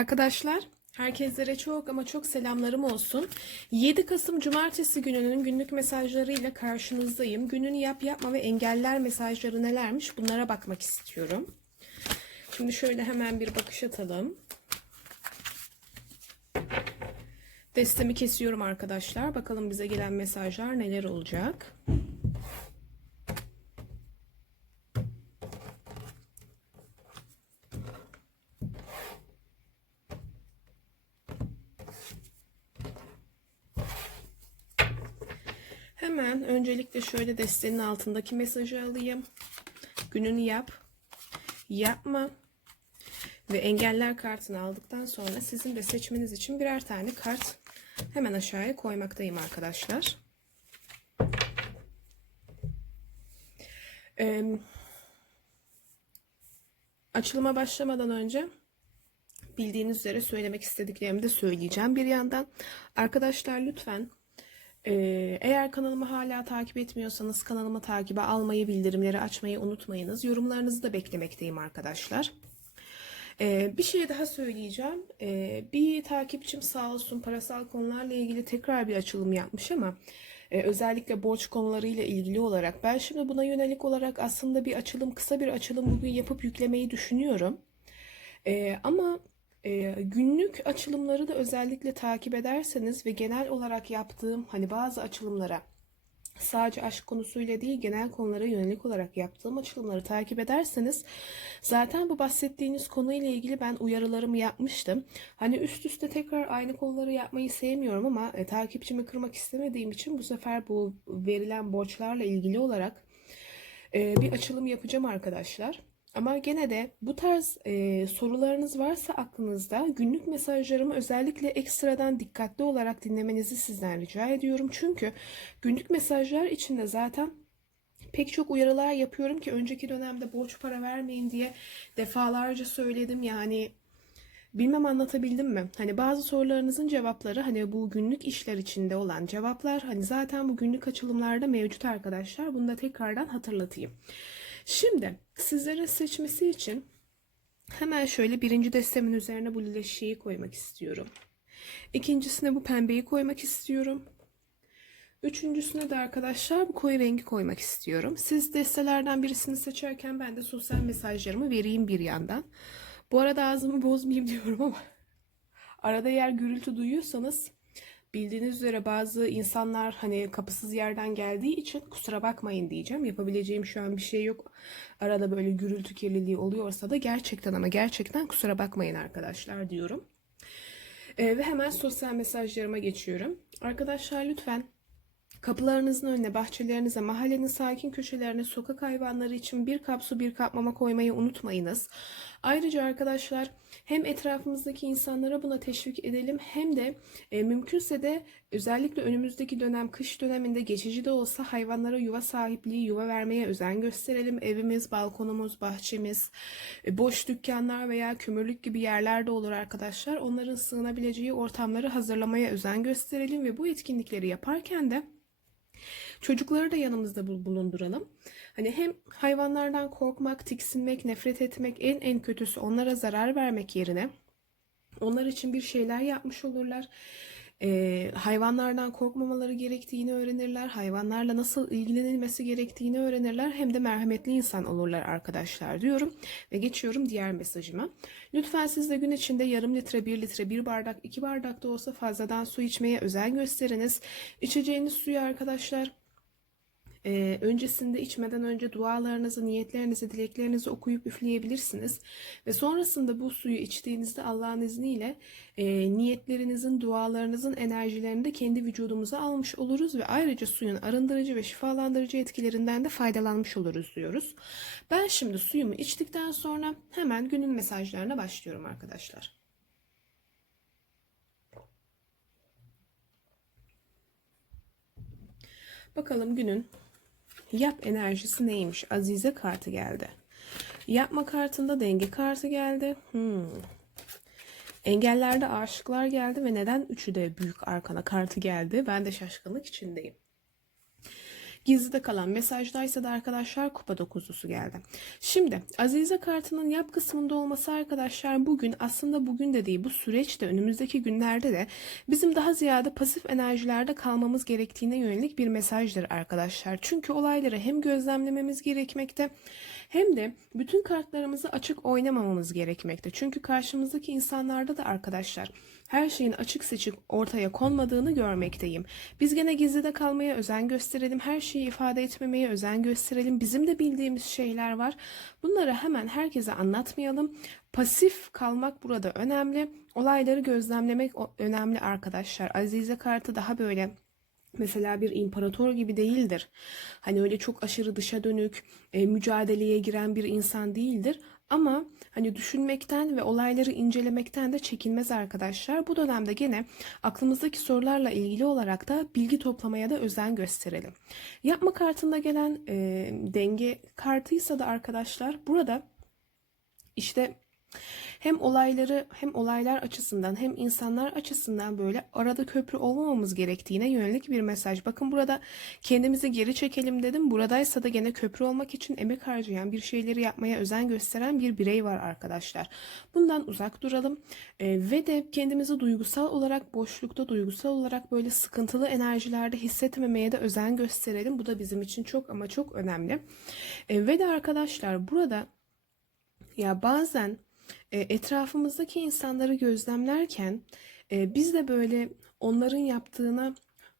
Arkadaşlar, herkeslere çok ama çok selamlarım olsun. 7 Kasım Cumartesi gününün günlük mesajlarıyla karşınızdayım. Günün yap yapma ve engeller mesajları nelermiş bunlara bakmak istiyorum. Şimdi şöyle hemen bir bakış atalım. Destemi kesiyorum arkadaşlar. Bakalım bize gelen mesajlar neler olacak. Hemen öncelikle şöyle destenin altındaki mesajı alayım. Gününü yap, yapma ve engeller kartını aldıktan sonra sizin de seçmeniz için birer tane kart hemen aşağıya koymaktayım arkadaşlar. Ee, açılıma başlamadan önce bildiğiniz üzere söylemek istediklerimi de söyleyeceğim bir yandan. Arkadaşlar lütfen eğer kanalımı hala takip etmiyorsanız kanalımı takibe almayı, bildirimleri açmayı unutmayınız. Yorumlarınızı da beklemekteyim arkadaşlar. Ee, bir şey daha söyleyeceğim. Ee, bir takipçim sağ olsun parasal konularla ilgili tekrar bir açılım yapmış ama e, özellikle borç konularıyla ilgili olarak ben şimdi buna yönelik olarak aslında bir açılım, kısa bir açılım bugün yapıp yüklemeyi düşünüyorum. Ee, ama e, günlük açılımları da özellikle takip ederseniz ve genel olarak yaptığım hani bazı açılımlara sadece aşk konusuyla değil genel konulara yönelik olarak yaptığım açılımları takip ederseniz zaten bu bahsettiğiniz konuyla ilgili ben uyarılarımı yapmıştım. Hani üst üste tekrar aynı konuları yapmayı sevmiyorum ama e, takipçimi kırmak istemediğim için bu sefer bu verilen borçlarla ilgili olarak e, bir açılım yapacağım arkadaşlar. Ama gene de bu tarz e, sorularınız varsa aklınızda günlük mesajlarımı özellikle ekstradan dikkatli olarak dinlemenizi sizden rica ediyorum. Çünkü günlük mesajlar içinde zaten pek çok uyarılar yapıyorum ki önceki dönemde borç para vermeyin diye defalarca söyledim. Yani bilmem anlatabildim mi? Hani bazı sorularınızın cevapları hani bu günlük işler içinde olan cevaplar hani zaten bu günlük açılımlarda mevcut arkadaşlar. Bunu da tekrardan hatırlatayım. Şimdi sizlere seçmesi için hemen şöyle birinci destemin üzerine bu lila koymak istiyorum. İkincisine bu pembeyi koymak istiyorum. Üçüncüsüne de arkadaşlar bu koyu rengi koymak istiyorum. Siz destelerden birisini seçerken ben de sosyal mesajlarımı vereyim bir yandan. Bu arada ağzımı bozmayayım diyorum ama arada eğer gürültü duyuyorsanız Bildiğiniz üzere bazı insanlar hani kapısız yerden geldiği için kusura bakmayın diyeceğim. Yapabileceğim şu an bir şey yok. Arada böyle gürültü kirliliği oluyorsa da gerçekten ama gerçekten kusura bakmayın arkadaşlar diyorum. Ee, ve hemen sosyal mesajlarıma geçiyorum. Arkadaşlar lütfen Kapılarınızın önüne, bahçelerinize, mahallenin sakin köşelerine sokak hayvanları için bir kap su bir kap mama koymayı unutmayınız. Ayrıca arkadaşlar hem etrafımızdaki insanlara buna teşvik edelim hem de e, mümkünse de özellikle önümüzdeki dönem kış döneminde geçici de olsa hayvanlara yuva sahipliği, yuva vermeye özen gösterelim. Evimiz, balkonumuz, bahçemiz, e, boş dükkanlar veya kömürlük gibi yerlerde olur arkadaşlar. Onların sığınabileceği ortamları hazırlamaya özen gösterelim ve bu etkinlikleri yaparken de Çocukları da yanımızda bulunduralım. Hani hem hayvanlardan korkmak, tiksinmek, nefret etmek en en kötüsü onlara zarar vermek yerine onlar için bir şeyler yapmış olurlar. Ee, hayvanlardan korkmamaları gerektiğini öğrenirler. Hayvanlarla nasıl ilgilenilmesi gerektiğini öğrenirler. Hem de merhametli insan olurlar arkadaşlar diyorum. Ve geçiyorum diğer mesajıma. Lütfen siz de gün içinde yarım litre, bir litre, bir bardak, iki bardak da olsa fazladan su içmeye özen gösteriniz. İçeceğiniz suyu arkadaşlar ee, öncesinde içmeden önce dualarınızı, niyetlerinizi, dileklerinizi okuyup üfleyebilirsiniz. Ve sonrasında bu suyu içtiğinizde Allah'ın izniyle e, niyetlerinizin, dualarınızın enerjilerini de kendi vücudumuza almış oluruz ve ayrıca suyun arındırıcı ve şifalandırıcı etkilerinden de faydalanmış oluruz diyoruz. Ben şimdi suyumu içtikten sonra hemen günün mesajlarına başlıyorum arkadaşlar. Bakalım günün Yap enerjisi neymiş? Azize kartı geldi. Yapma kartında denge kartı geldi. Hmm. Engellerde aşıklar geldi ve neden üçü de büyük arkana kartı geldi? Ben de şaşkınlık içindeyim. Gizlide kalan mesajdaysa da arkadaşlar kupa dokuzlusu geldi. Şimdi Azize kartının yap kısmında olması arkadaşlar bugün aslında bugün de değil bu süreçte önümüzdeki günlerde de bizim daha ziyade pasif enerjilerde kalmamız gerektiğine yönelik bir mesajdır arkadaşlar. Çünkü olayları hem gözlemlememiz gerekmekte hem de bütün kartlarımızı açık oynamamamız gerekmekte. Çünkü karşımızdaki insanlarda da arkadaşlar her şeyin açık seçik ortaya konmadığını görmekteyim. Biz gene gizlide kalmaya özen gösterelim. Her şeyi ifade etmemeye özen gösterelim. Bizim de bildiğimiz şeyler var. Bunları hemen herkese anlatmayalım. Pasif kalmak burada önemli. Olayları gözlemlemek önemli arkadaşlar. Azize kartı daha böyle Mesela bir imparator gibi değildir. Hani öyle çok aşırı dışa dönük, e, mücadeleye giren bir insan değildir. Ama hani düşünmekten ve olayları incelemekten de çekinmez arkadaşlar. Bu dönemde gene aklımızdaki sorularla ilgili olarak da bilgi toplamaya da özen gösterelim. Yapma kartında gelen e, denge kartıysa da arkadaşlar burada işte hem olayları hem olaylar açısından hem insanlar açısından böyle arada köprü olmamamız gerektiğine yönelik bir mesaj. Bakın burada kendimizi geri çekelim dedim. Buradaysa da gene köprü olmak için emek harcayan bir şeyleri yapmaya özen gösteren bir birey var arkadaşlar. Bundan uzak duralım ee, ve de kendimizi duygusal olarak boşlukta duygusal olarak böyle sıkıntılı enerjilerde hissetmemeye de özen gösterelim. Bu da bizim için çok ama çok önemli. Ee, ve de arkadaşlar burada ya bazen e, etrafımızdaki insanları gözlemlerken e, biz de böyle onların yaptığına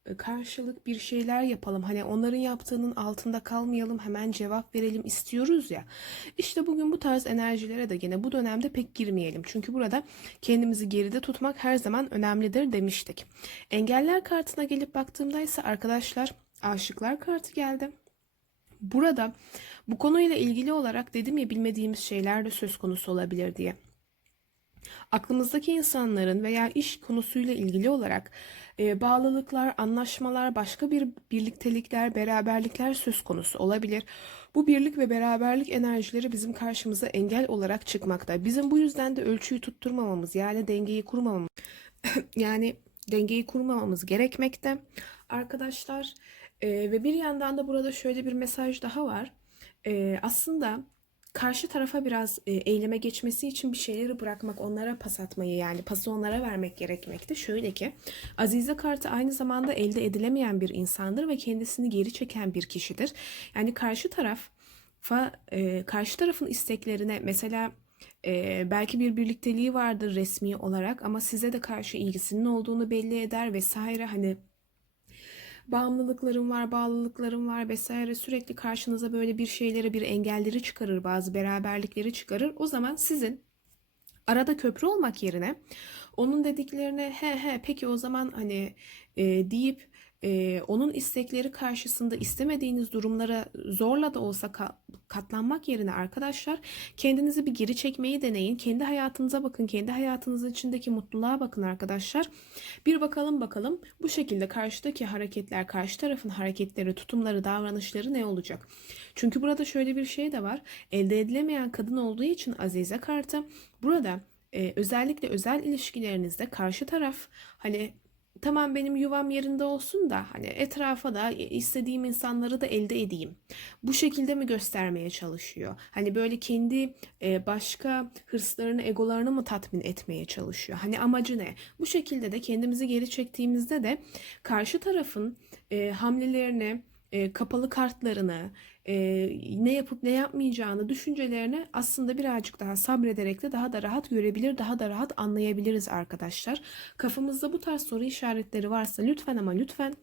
e, karşılık bir şeyler yapalım. Hani onların yaptığının altında kalmayalım, hemen cevap verelim istiyoruz ya. İşte bugün bu tarz enerjilere de gene bu dönemde pek girmeyelim. Çünkü burada kendimizi geride tutmak her zaman önemlidir demiştik. Engeller kartına gelip baktığımda ise arkadaşlar aşıklar kartı geldi. Burada bu konuyla ilgili olarak dedim ya bilmediğimiz şeyler de söz konusu olabilir diye. Aklımızdaki insanların veya iş konusuyla ilgili olarak e, bağlılıklar, anlaşmalar, başka bir birliktelikler, beraberlikler söz konusu olabilir. Bu birlik ve beraberlik enerjileri bizim karşımıza engel olarak çıkmakta. Bizim bu yüzden de ölçüyü tutturmamamız yani dengeyi kurmamamız yani dengeyi kurmamamız gerekmekte. Arkadaşlar e, ve bir yandan da burada şöyle bir mesaj daha var. E, aslında karşı tarafa biraz e, eyleme geçmesi için bir şeyleri bırakmak, onlara pas atmayı yani pası onlara vermek gerekmekte. Şöyle ki Azize kartı aynı zamanda elde edilemeyen bir insandır ve kendisini geri çeken bir kişidir. Yani karşı taraf e, karşı tarafın isteklerine mesela e, belki bir birlikteliği vardır resmi olarak ama size de karşı ilgisinin olduğunu belli eder vesaire hani bağımlılıklarım var, bağlılıklarım var vesaire sürekli karşınıza böyle bir şeyleri, bir engelleri çıkarır, bazı beraberlikleri çıkarır. O zaman sizin arada köprü olmak yerine onun dediklerine he he peki o zaman hani e, deyip e, onun istekleri karşısında istemediğiniz durumlara zorla da olsa katlanmak yerine arkadaşlar kendinizi bir geri çekmeyi deneyin. Kendi hayatınıza bakın. Kendi hayatınızın içindeki mutluluğa bakın arkadaşlar. Bir bakalım bakalım bu şekilde karşıdaki hareketler, karşı tarafın hareketleri, tutumları, davranışları ne olacak? Çünkü burada şöyle bir şey de var. Elde edilemeyen kadın olduğu için Azize kartı burada e, özellikle özel ilişkilerinizde karşı taraf hani tamam benim yuvam yerinde olsun da hani etrafa da istediğim insanları da elde edeyim. Bu şekilde mi göstermeye çalışıyor? Hani böyle kendi e, başka hırslarını, egolarını mı tatmin etmeye çalışıyor? Hani amacı ne? Bu şekilde de kendimizi geri çektiğimizde de karşı tarafın e, hamlelerini, e, kapalı kartlarını, e, ne yapıp ne yapmayacağını, düşüncelerini aslında birazcık daha sabrederek de daha da rahat görebilir, daha da rahat anlayabiliriz arkadaşlar. Kafamızda bu tarz soru işaretleri varsa lütfen ama lütfen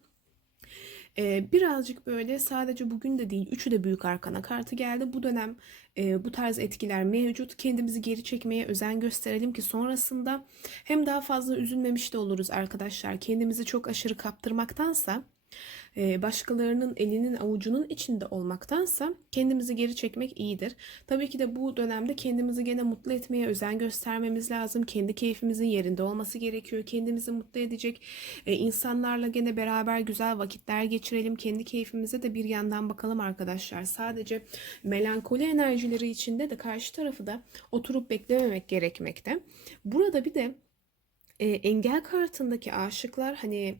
ee, birazcık böyle sadece bugün de değil, üçü de büyük arkana kartı geldi. Bu dönem e, bu tarz etkiler mevcut. Kendimizi geri çekmeye özen gösterelim ki sonrasında hem daha fazla üzülmemiş de oluruz arkadaşlar. Kendimizi çok aşırı kaptırmaktansa başkalarının elinin avucunun içinde olmaktansa kendimizi geri çekmek iyidir. Tabii ki de bu dönemde kendimizi gene mutlu etmeye özen göstermemiz lazım. Kendi keyfimizin yerinde olması gerekiyor. Kendimizi mutlu edecek e, insanlarla gene beraber güzel vakitler geçirelim. Kendi keyfimize de bir yandan bakalım arkadaşlar. Sadece melankoli enerjileri içinde de karşı tarafı da oturup beklememek gerekmekte. Burada bir de e, engel kartındaki aşıklar hani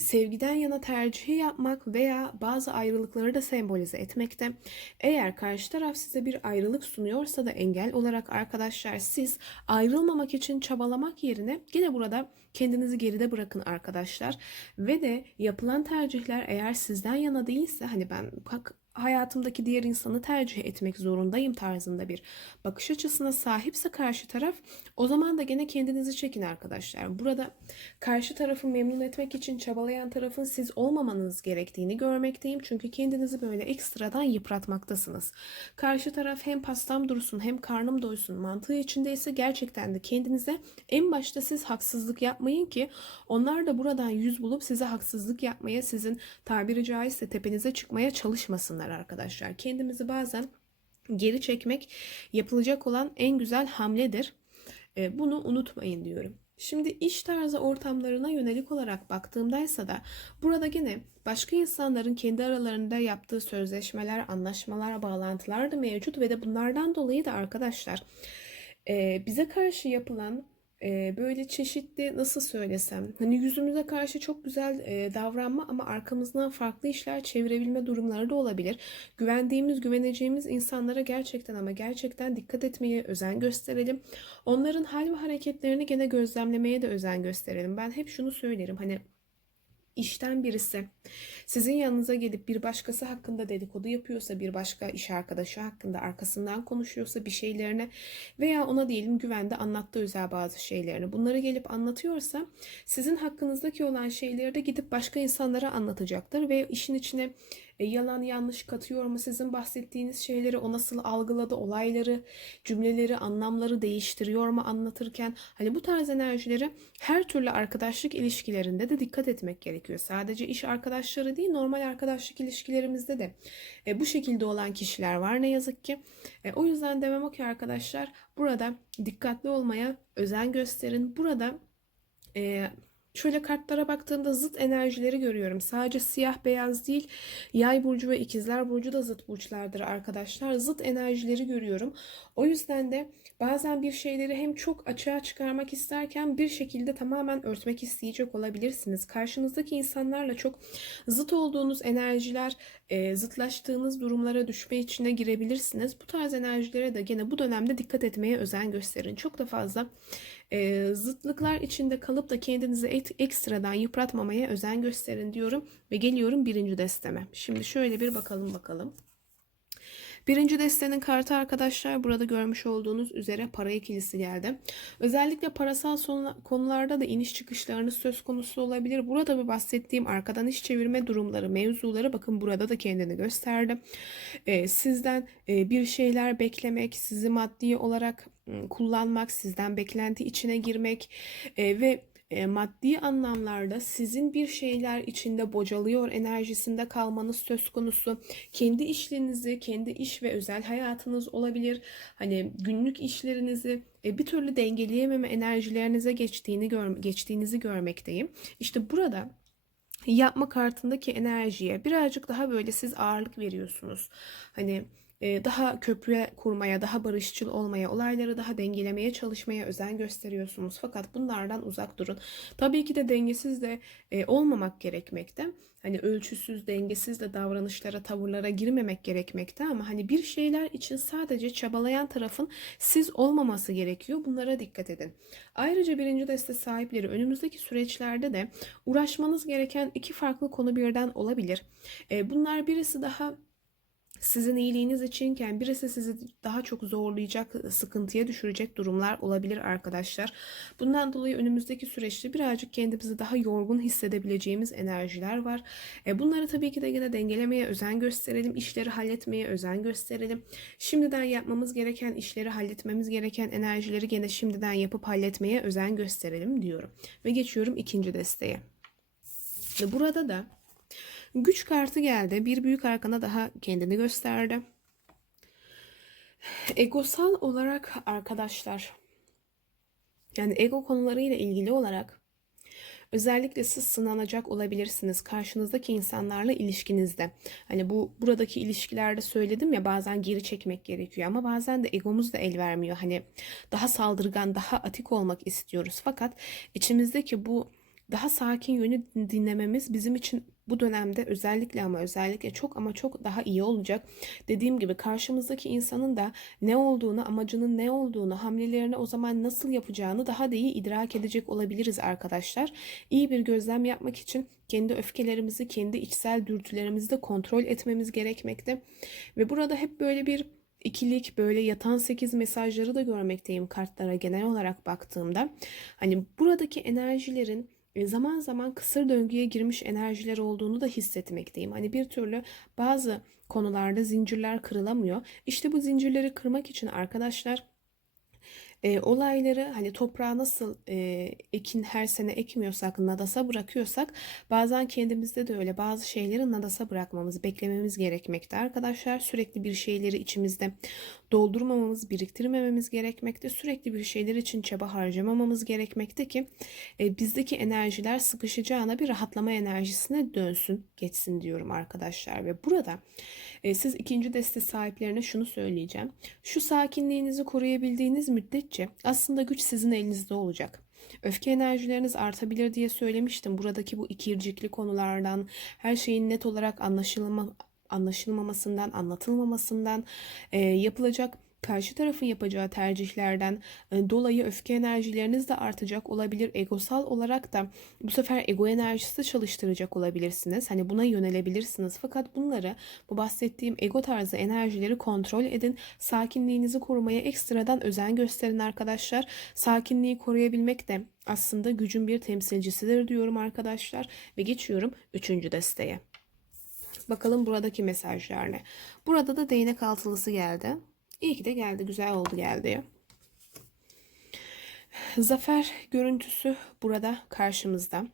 sevgiden yana tercihi yapmak veya bazı ayrılıkları da sembolize etmekte. Eğer karşı taraf size bir ayrılık sunuyorsa da engel olarak arkadaşlar siz ayrılmamak için çabalamak yerine yine burada kendinizi geride bırakın arkadaşlar ve de yapılan tercihler eğer sizden yana değilse hani ben bak hayatımdaki diğer insanı tercih etmek zorundayım tarzında bir bakış açısına sahipse karşı taraf o zaman da gene kendinizi çekin arkadaşlar. Burada karşı tarafı memnun etmek için çabalayan tarafın siz olmamanız gerektiğini görmekteyim. Çünkü kendinizi böyle ekstradan yıpratmaktasınız. Karşı taraf hem pastam dursun hem karnım doysun mantığı içindeyse gerçekten de kendinize en başta siz haksızlık yapmayın ki onlar da buradan yüz bulup size haksızlık yapmaya sizin tabiri caizse tepenize çıkmaya çalışmasınlar arkadaşlar. Kendimizi bazen geri çekmek yapılacak olan en güzel hamledir. E, Bunu unutmayın diyorum. Şimdi iş tarzı ortamlarına yönelik olarak baktığımdaysa da burada yine başka insanların kendi aralarında yaptığı sözleşmeler, anlaşmalar, bağlantılar da mevcut ve de bunlardan dolayı da arkadaşlar e, bize karşı yapılan e, böyle çeşitli nasıl söylesem hani yüzümüze karşı çok güzel e, davranma ama arkamızdan farklı işler çevirebilme durumları da olabilir. Güvendiğimiz, güveneceğimiz insanlara gerçekten ama gerçekten dikkat etmeye özen gösterelim. Onların hal ve hareketlerini gene gözlemlemeye de özen gösterelim. Ben hep şunu söylerim hani işten birisi. Sizin yanınıza gelip bir başkası hakkında dedikodu yapıyorsa, bir başka iş arkadaşı hakkında arkasından konuşuyorsa bir şeylerine veya ona diyelim güvende anlattığı özel bazı şeylerini bunları gelip anlatıyorsa sizin hakkınızdaki olan şeyleri de gidip başka insanlara anlatacaktır ve işin içine e, yalan yanlış katıyor mu? Sizin bahsettiğiniz şeyleri o nasıl algıladı? Olayları cümleleri anlamları değiştiriyor mu anlatırken? Hani bu tarz enerjileri her türlü arkadaşlık ilişkilerinde de dikkat etmek gerekiyor. Sadece iş arkadaşları değil normal arkadaşlık ilişkilerimizde de e, bu şekilde olan kişiler var ne yazık ki. E, o yüzden demem o ki arkadaşlar burada dikkatli olmaya özen gösterin. Burada e, Şöyle kartlara baktığımda zıt enerjileri görüyorum. Sadece siyah beyaz değil, yay burcu ve ikizler burcu da zıt burçlardır arkadaşlar. Zıt enerjileri görüyorum. O yüzden de bazen bir şeyleri hem çok açığa çıkarmak isterken bir şekilde tamamen örtmek isteyecek olabilirsiniz. Karşınızdaki insanlarla çok zıt olduğunuz enerjiler, e, zıtlaştığınız durumlara düşme içine girebilirsiniz. Bu tarz enerjilere de gene bu dönemde dikkat etmeye özen gösterin. Çok da fazla e, zıtlıklar içinde kalıp da kendinizi et, ekstradan yıpratmamaya özen gösterin diyorum ve geliyorum birinci desteme. Şimdi şöyle bir bakalım bakalım. Birinci destenin kartı arkadaşlar burada görmüş olduğunuz üzere para ikilisi geldi. Özellikle parasal konularda da iniş çıkışlarınız söz konusu olabilir. Burada bir bahsettiğim arkadan iş çevirme durumları, mevzuları bakın burada da kendini gösterdi. Ee, sizden e, bir şeyler beklemek, sizi maddi olarak kullanmak, sizden beklenti içine girmek e, ve e, maddi anlamlarda sizin bir şeyler içinde bocalıyor enerjisinde kalmanız söz konusu. Kendi işlerinizi, kendi iş ve özel hayatınız olabilir. Hani günlük işlerinizi e, bir türlü dengeleyememe enerjilerinize geçtiğini gör, geçtiğinizi görmekteyim. İşte burada yapma kartındaki enerjiye birazcık daha böyle siz ağırlık veriyorsunuz. Hani daha köprüye kurmaya, daha barışçıl olmaya, olayları daha dengelemeye çalışmaya özen gösteriyorsunuz. Fakat bunlardan uzak durun. Tabii ki de dengesiz de e, olmamak gerekmekte. Hani ölçüsüz, dengesiz de davranışlara, tavırlara girmemek gerekmekte ama hani bir şeyler için sadece çabalayan tarafın siz olmaması gerekiyor. Bunlara dikkat edin. Ayrıca birinci deste sahipleri önümüzdeki süreçlerde de uğraşmanız gereken iki farklı konu birden olabilir. E, bunlar birisi daha sizin iyiliğiniz içinken birisi sizi daha çok zorlayacak, sıkıntıya düşürecek durumlar olabilir arkadaşlar. Bundan dolayı önümüzdeki süreçte birazcık kendimizi daha yorgun hissedebileceğimiz enerjiler var. E, bunları tabii ki de yine dengelemeye özen gösterelim. işleri halletmeye özen gösterelim. Şimdiden yapmamız gereken işleri halletmemiz gereken enerjileri gene şimdiden yapıp halletmeye özen gösterelim diyorum. Ve geçiyorum ikinci desteğe. Burada da Güç kartı geldi. Bir büyük arkana daha kendini gösterdi. Egosal olarak arkadaşlar yani ego konularıyla ilgili olarak özellikle siz sınanacak olabilirsiniz karşınızdaki insanlarla ilişkinizde. Hani bu buradaki ilişkilerde söyledim ya bazen geri çekmek gerekiyor ama bazen de egomuz da el vermiyor. Hani daha saldırgan, daha atik olmak istiyoruz. Fakat içimizdeki bu daha sakin yönü dinlememiz bizim için bu dönemde özellikle ama özellikle çok ama çok daha iyi olacak. Dediğim gibi karşımızdaki insanın da ne olduğunu, amacının ne olduğunu, hamlelerini o zaman nasıl yapacağını daha da iyi idrak edecek olabiliriz arkadaşlar. İyi bir gözlem yapmak için kendi öfkelerimizi, kendi içsel dürtülerimizi de kontrol etmemiz gerekmekte. Ve burada hep böyle bir ikilik böyle yatan sekiz mesajları da görmekteyim kartlara genel olarak baktığımda. Hani buradaki enerjilerin zaman zaman kısır döngüye girmiş enerjiler olduğunu da hissetmekteyim. Hani bir türlü bazı konularda zincirler kırılamıyor. İşte bu zincirleri kırmak için arkadaşlar e, olayları hani toprağa nasıl e, ekin her sene ekmiyorsak nadasa bırakıyorsak bazen kendimizde de öyle bazı şeyleri nadasa bırakmamız beklememiz gerekmekte. Arkadaşlar sürekli bir şeyleri içimizde doldurmamamız biriktirmememiz gerekmekte. Sürekli bir şeyler için çaba harcamamamız gerekmekte ki e, bizdeki enerjiler sıkışacağına bir rahatlama enerjisine dönsün geçsin diyorum arkadaşlar. Ve burada e, siz ikinci deste sahiplerine şunu söyleyeceğim. Şu sakinliğinizi koruyabildiğiniz müddetçe aslında güç sizin elinizde olacak. Öfke enerjileriniz artabilir diye söylemiştim. Buradaki bu ikircikli konulardan, her şeyin net olarak anlaşılma, anlaşılmamasından, anlatılmamasından, e, yapılacak karşı tarafın yapacağı tercihlerden e, dolayı öfke enerjileriniz de artacak olabilir. Egosal olarak da bu sefer ego enerjisi çalıştıracak olabilirsiniz. Hani buna yönelebilirsiniz. Fakat bunları bu bahsettiğim ego tarzı enerjileri kontrol edin. Sakinliğinizi korumaya ekstradan özen gösterin arkadaşlar. Sakinliği koruyabilmek de aslında gücün bir temsilcisidir diyorum arkadaşlar. Ve geçiyorum üçüncü desteğe. Bakalım buradaki mesajlar ne? Burada da değnek altılısı geldi. İyi ki de geldi. Güzel oldu geldi. Zafer görüntüsü burada karşımızda.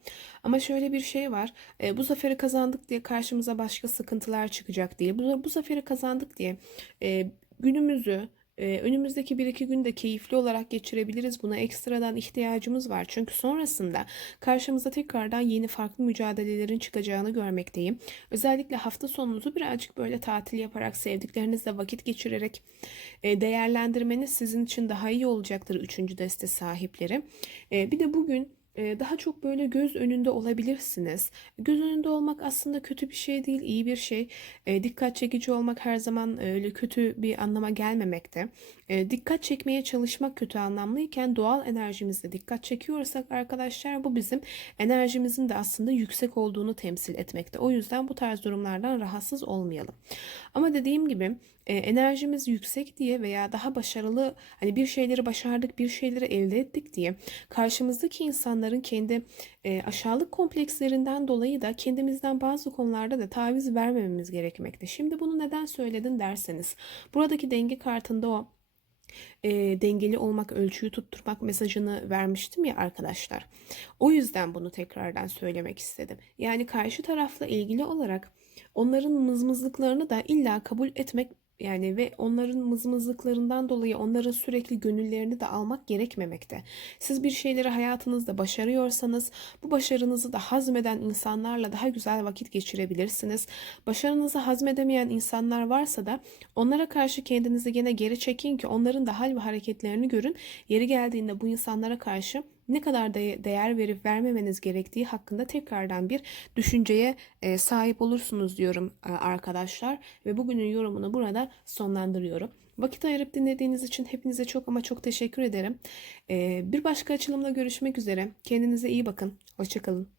Ama şöyle bir şey var. E, bu zaferi kazandık diye karşımıza başka sıkıntılar çıkacak değil. Bu, bu zaferi kazandık diye e, günümüzü, ee, önümüzdeki bir iki günde keyifli olarak geçirebiliriz. Buna ekstradan ihtiyacımız var. Çünkü sonrasında karşımıza tekrardan yeni farklı mücadelelerin çıkacağını görmekteyim. Özellikle hafta sonunuzu birazcık böyle tatil yaparak, sevdiklerinizle vakit geçirerek e, değerlendirmeniz sizin için daha iyi olacaktır üçüncü deste sahipleri. E, bir de bugün daha çok böyle göz önünde olabilirsiniz. Göz önünde olmak aslında kötü bir şey değil, iyi bir şey. E, dikkat çekici olmak her zaman öyle kötü bir anlama gelmemekte. E, dikkat çekmeye çalışmak kötü anlamlıyken doğal enerjimizde dikkat çekiyorsak arkadaşlar bu bizim enerjimizin de aslında yüksek olduğunu temsil etmekte. O yüzden bu tarz durumlardan rahatsız olmayalım. Ama dediğim gibi enerjimiz yüksek diye veya daha başarılı hani bir şeyleri başardık, bir şeyleri elde ettik diye karşımızdaki insanların kendi aşağılık komplekslerinden dolayı da kendimizden bazı konularda da taviz vermememiz gerekmekte. Şimdi bunu neden söyledin derseniz buradaki denge kartında o e, dengeli olmak, ölçüyü tutturmak mesajını vermiştim ya arkadaşlar. O yüzden bunu tekrardan söylemek istedim. Yani karşı tarafla ilgili olarak onların mızmızlıklarını da illa kabul etmek yani ve onların mızmızlıklarından dolayı onların sürekli gönüllerini de almak gerekmemekte. Siz bir şeyleri hayatınızda başarıyorsanız bu başarınızı da hazmeden insanlarla daha güzel vakit geçirebilirsiniz. Başarınızı hazmedemeyen insanlar varsa da onlara karşı kendinizi gene geri çekin ki onların da hal ve hareketlerini görün. Yeri geldiğinde bu insanlara karşı ne kadar değer verip vermemeniz gerektiği hakkında tekrardan bir düşünceye e, sahip olursunuz diyorum e, arkadaşlar. Ve bugünün yorumunu burada sonlandırıyorum. Vakit ayırıp dinlediğiniz için hepinize çok ama çok teşekkür ederim. E, bir başka açılımda görüşmek üzere. Kendinize iyi bakın. Hoşçakalın.